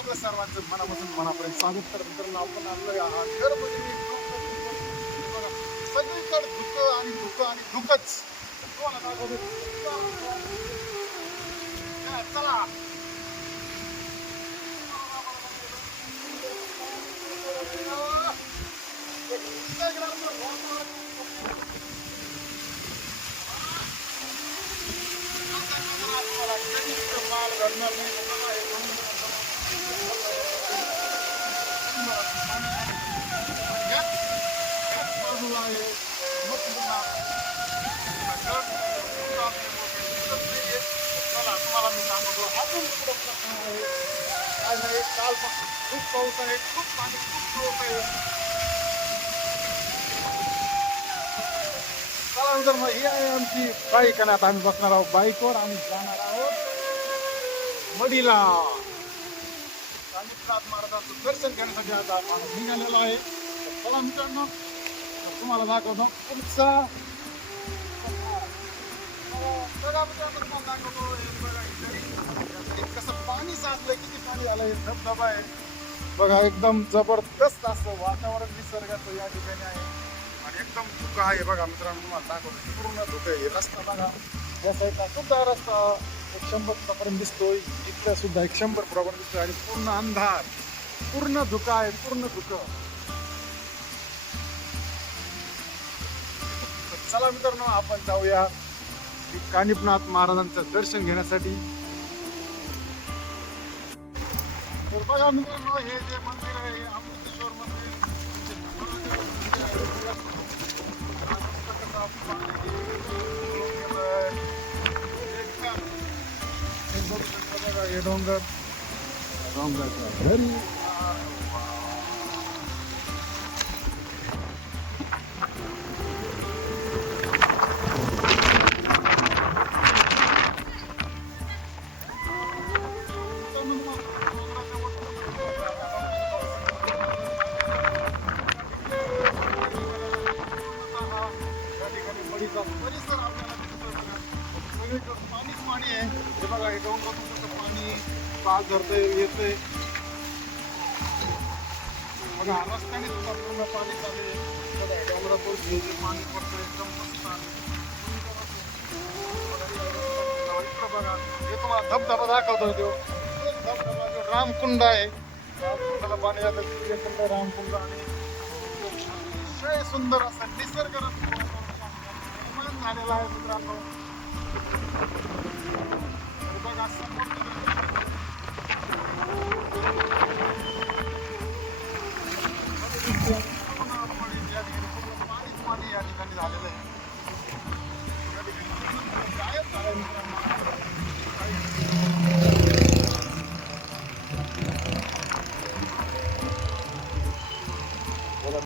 आपल्या सर्वांचं मनापासून मनापर्यंत स्वागत करत मित्रांनो. आपण आलोय आहात घर म्हणजे बघा, सगळीकडे धुकं आणि धुकं आणि धुकंच. तुम्हाला दाखवतो. चला माल घडणार नाही. बाजूला आहे मग चला तुम्हाला मी सांगतो अजून पुढं प्रश्न आहे. काय नाही, काल खूप पाऊस आहे, खूप पाणी, खूप पाऊस आहे. चला नंतर मग ही आहे आमची बाईक आणि आता आम्ही बसणार आहोत बाईकवर आणि जाणार आहोत मडीला. कानिपनाथ महाराजांचं दर्शन घेण्यासाठी आता माणूस निघालेला आहे. चला मित्रांनो तुम्हाला दाखवतो पुढचा बघा मित्रांनो, तुम्हाला दाखवतो. बघा इथे कसं पाणी साचलंय, किती पाणी आलंय. धबधबा आहे बघा, एकदम जबरदस्त असं वातावरण निसर्गाचं या ठिकाणी आहे आणि एकदम धुकं आहे. बघा मित्रांनो तुम्हाला दाखवतो पूर्ण धुकं आहे. रस्ता बघा या साईडला सुद्धा रस्ता 100 फुटापर्यंत दिसतोय, इथल्या सुद्धा 100 फुटापर्यंत दिसतोय आणि पूर्ण अंधार, पूर्ण धुकं आहे, पूर्ण धुकं. चला मित्रांनो आपण जाऊया कानिपनाथ महाराजांचं दर्शन घेण्यासाठी. तर बघा मित्रांनो हे जे मंदिर आहे हे अमृतेश्वर मंदिर. बघा हे डोंगर, डोंगराच्या घरी परिसर आपल्याला सगळीकडे पाणीच पाणी आहे. हे बघा हे डोंगरातून पाणी पाच धरतंय येतंय. बघा रस्त्याने सुद्धा पूर्ण पाणी चालू आहे. डोंगरातून हे जे पाणी पडतं एकदम मस्त आहे. बघा हे तुम्हाला धबधबा दाखवतो. तो धबधबा जो रामकुंड आहे, रामकुंडाला पाणी जातं. रामकुंड आणि अतिशय सुंदर असा निसर्गरम्य झालेला आहे मित्रांनो. बघा समोर पाणीच पाणी या ठिकाणी झालेलं आहे. या ठिकाणी गायब झालंय मित्रांनो.